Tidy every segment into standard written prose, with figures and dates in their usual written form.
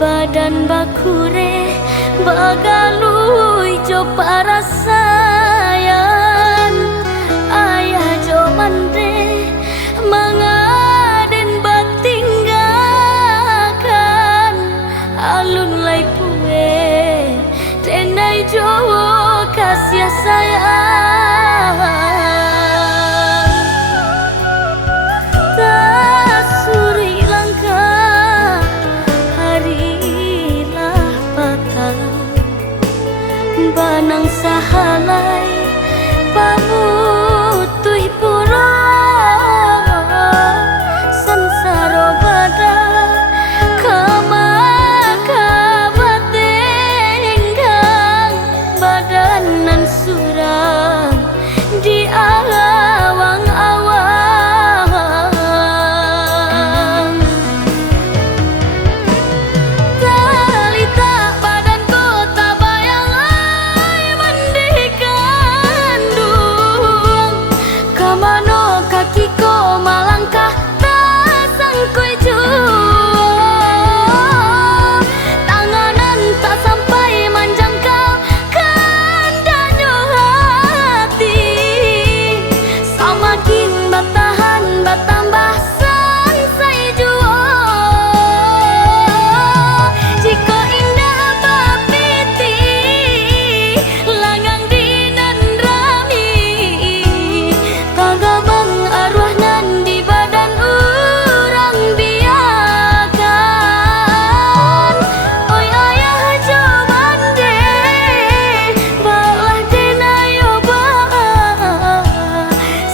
badan bakure bagalui jo parasayan ayah jo mande mangaden batinggakan alun lai pue tenai jo kasih sayang tak suri langka harilah patah banang sahalai pamutui pura sansaro bada kama kabatenggang badanan suram di awang-awang talita badanku tak bayang ai mendikandung kamano kakiko malangkah tak sangkui juang tanganan tak sampai menjangkau kandanyo hati samakin bertahan bertambah sansai juang jika indah bapiti langang dinan rami tagamang arwah nan di badan urang biakan oi ayah jo mande balah denayo ba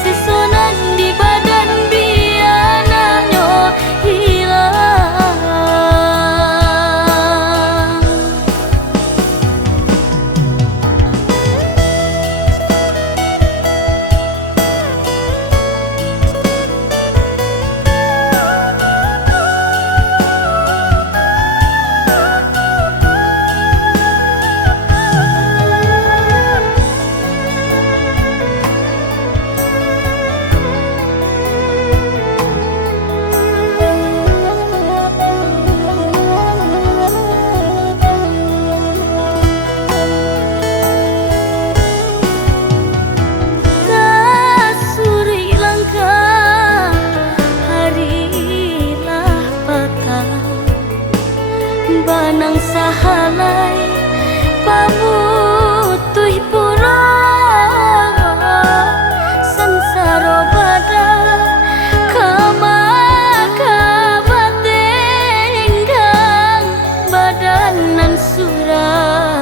sesonan di badan biananyo hilang tak suri langka harilah patah banang sahalai pamutui pura sansaro bada kama kabatenggang badanan suram